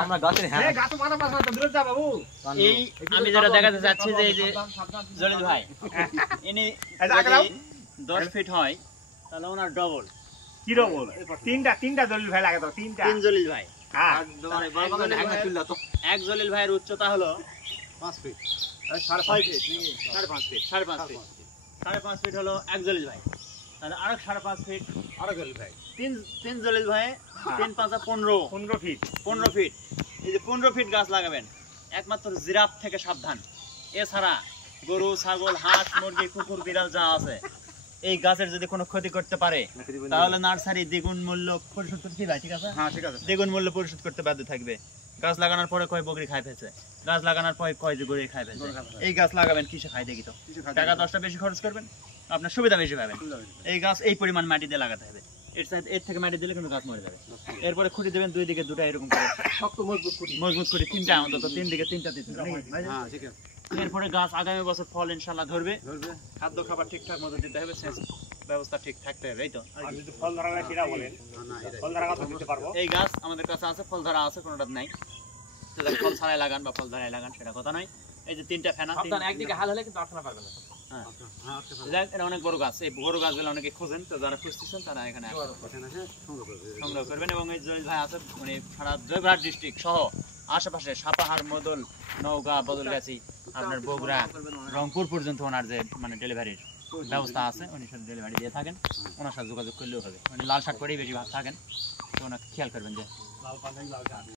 আমরা গাছের হ্যাঁ এই আমি যেটা দেখাতে চাচ্ছি যে এই যে জলিল ভাই ইনি 10 ফিট হয় তাহলে ওনার ডবল কি ডবল তিনটা জলিল ভাই লাগে তো তিন জলিল ভাই হ্যাঁ এক জলিল ভাইয়ের উচ্চতা হলো 5 ফিট 5.5 ফিট 5.5 ফিট 5.5 ফিট হলো এক জলিল ভাই তাহলে আরেক 5.5 ফিট আরেক জলিল ভাই তিন জলিল ভাই 3 5 15 ফিট 15 ফিট এই যে 15 ফিট গাছ লাগাবেন একমাত্র জিরাফ থেকে সাবধান এছাড়া গরু ছাগল হাঁস মুরগি কুকুর বিড়াল যা আছে এই গাছের যদি কোনো ক্ষতি করতে পারে তাহলে নার্সারি দ্বিগুণ মূল্য পরিশোধ করতে ভাই ঠিক আছে হ্যাঁ ঠিক আছে দ্বিগুণ মূল্য পরিশোধ করতে বাধ্য থাকবে গাছ লাগানোর পরে কয় বকরি খাই ফেলছে গাছ লাগানোর পরে কয় যে গরু খাই ফেলছে এই গাছ লাগাবেন কিসে খাই দেখি তো টাকা 10টা বেশি খরচ করবেন আপনার সুবিধা বেশি পাবেন এই গাছ এই পরিমাণ মাটি দিয়ে লাগাতে হবে এর থেকে মাটি দিলে কিন্তু গাছ মরে যাবে এরপরে খুঁটি দিবেন দুই দিকে দুটো এরকম করে শক্ত মজবুত খুঁটি তিনটা অন্তত তিন দিকে তিনটা দিতে হ্যাঁ ঠিক আছে এরপরে গাছ আগামী বছর ফল ইনশাআল্লাহ ধরবে খাদ্য খাবার ঠিকঠাক মতো দিতে হবে সেচ ব্যবস্থা ঠিক থাকতে হবে এই তো যদি ফল ধরা না কিরা বলেন ফল ধরা গাছ দিতে পারবো এই গাছ আমাদের কাছে আছে ফল ধরা আছে কোনোটা নাই সেটা ফল ছাড়াই লাগান বা ফল ধরাই লাগান সেটা কথা নয় এই যে তিনটা ফেনা সাবধান একদিকে হাল হলে কিন্তু আটকানো পারবে না হ্যাঁ এটা অনেক বড় গাছ এই বড় গাছগুলো অনেকে খোঁজেন তো যারা খুঁজতেছেন তারা এখানে সংগ্রহ করবেন এবং এই জলিল ভাই আছে মানে সারা জয়পুরহাট ডিস্ট্রিক্ট সহ আশেপাশে সাপাহার মদল নওগাঁ বদলগাছি আপনার বগুড়া রংপুর পর্যন্ত ওনার যে মানে ডেলিভারির ব্যবস্থা আছে উনি সাথে ডেলিভারি দিয়ে থাকেন ওনার সাথে যোগাযোগ করলেও হবে মানে লাল শাক করেই বেশি ভাগ থাকেন তো ওনাকে খেয়াল করবেন যে লাল